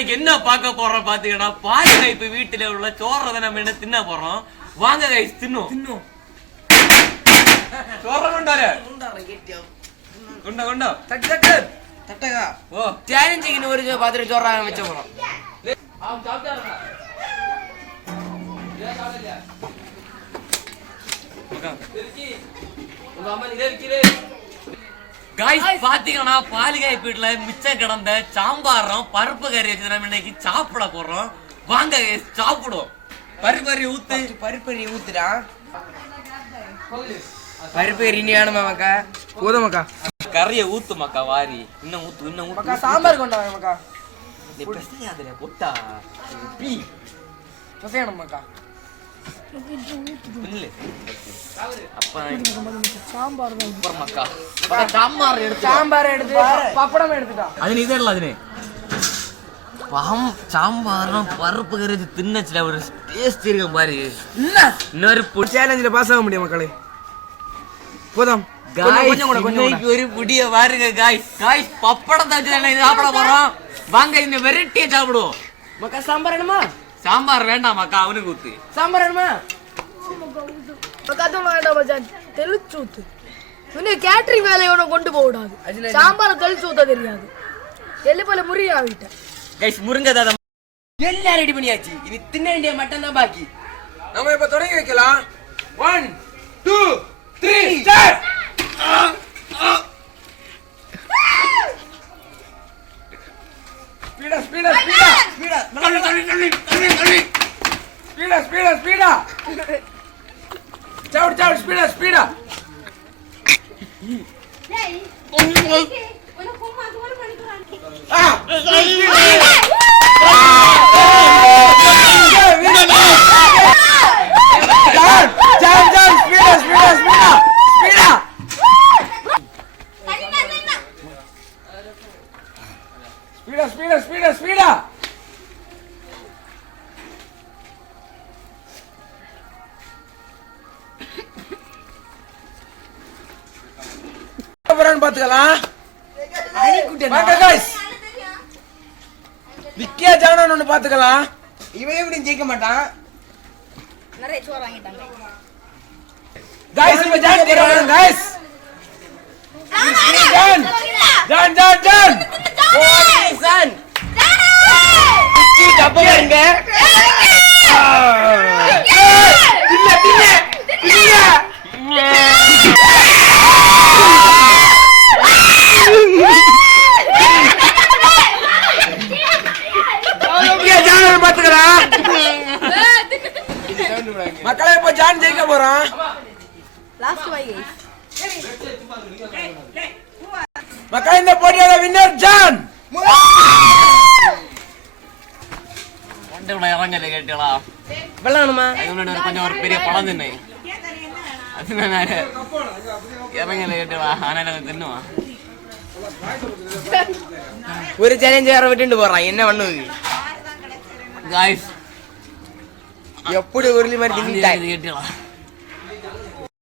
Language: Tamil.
இன்னைக்கு என்ன பார்க்க போறோம் பாத்தீங்கன்னா பாருங்க இப்ப வீட்டுல உள்ள சோறதை நம்ம என்ன தின்ன போறோம். வாங்க கைஸ் தின்னும் சோற கொண்டாரு கொண்டா கொண்டா தட்டு தட்டு தட்டகா ஓ சேலஞ்சிங்னு ஒரு பாத்துட்டு சோறாங்க வச்ச போறோம். கைஸ் பாத்தீங்கன்னா பாலிகாய் வீட்டுல மிச்சம் கிடந்த சாம்பாரம் பருப்பு கறி வச்சு நம்ம இன்னைக்கு சாப்பிட போறோம். வாங்க கைஸ் சாப்பிடுவோம். பருப்பறி ஊத்து பருப்பறி ஊத்துடா. பருப்பு கறி வேணுமா மக்கா? போதுமாக்கா கறியை ஊத்து மக்கா வாரி இன்னும் ஊத்து இன்னும் மக்கா. சாம்பார் கொண்டா மக்கா. நீ பிரச்சனையாதுல பொட்டா பீ பசையணும் மக்கா. இல்ல அப்ப சாம்பார் சூப்பர் மக்கா. சாம்பார் எடுத்து பப்படம் எடுத்துட்டா. அது நீ தான் அதுனே சாம்பாரும் பருப்பு கறி தின்னச்சுல ஒரு டேஸ்ட் இருக்கும் பாரு. இன்னொரு சேலஞ்சில பாஸ் ஆக முடியும் மக்களே. போதும் ஒரு புடிய பாருங்க காய்ஸ். காய்ஸ் பப்படம் தான் சாப்பிட போறோம். வாங்க இந்த வெரைட்டியை சாப்பிடுவோம். மக்கா சாம்பார் வேணுமா? சாம்பார் வேண்டாம் மக்கா அவனுக்கு ஊத்து. சாம்பார் வேணுமா? தெளிச்சு ஊத்து. கேட்டரிங் வேலையோட கொண்டு போக கூடாது. சாம்பார தெளிச்சு ஊத்த தெரியாது. எள்ளு போல முறிய ஆகிட்ட கைஸ் முருங்கை தாதா எல்லாம் ரெடி பண்ணியாச்சு. இனி தின்ன வேண்டிய மட்டும் தான் பாக்கி. நம்ம இப்ப தொடங்கி வைக்கலாம். 1 2 3 start. Speedo speedo speedo speedo speedo speedo speedo சாவு சாவு ஸ்பீடா ஸ்பீடா. பாத்துக்கலாம். விக்கியா ஜானன் ஒண்ணு பாத்துக்கலாம். இவன் எப்படி ஜெயிக்க மாட்டான். நிறைய சோறு வாங்கிட்டாங்க गाइस இப்ப ஜான் போறாங்க guys. John John John John ஓ ஜான் விக்கி கப்பறங்க. இல்ல இல்ல இல்ல மக்களே இப்ப ஜான் ஜெயிக்க போறான். லாஸ்ட் பை மக்களே இந்த போட்டியோட வின்னர் ஜான். இறங்கல கேட்டா வெள்ளணுமா கொஞ்சம் ஒரு பெரிய பழம் தின்னு அது இறங்கல கேட்டா ஆனா தின்னுவான். ஒரு சேலஞ்ச் வேற விட்டுட்டு போறான். என்ன பண்ணுது காய்ஸ் எப்படி உருளி மாதிரி தின்னுட்டாய் கேட்டலாம்.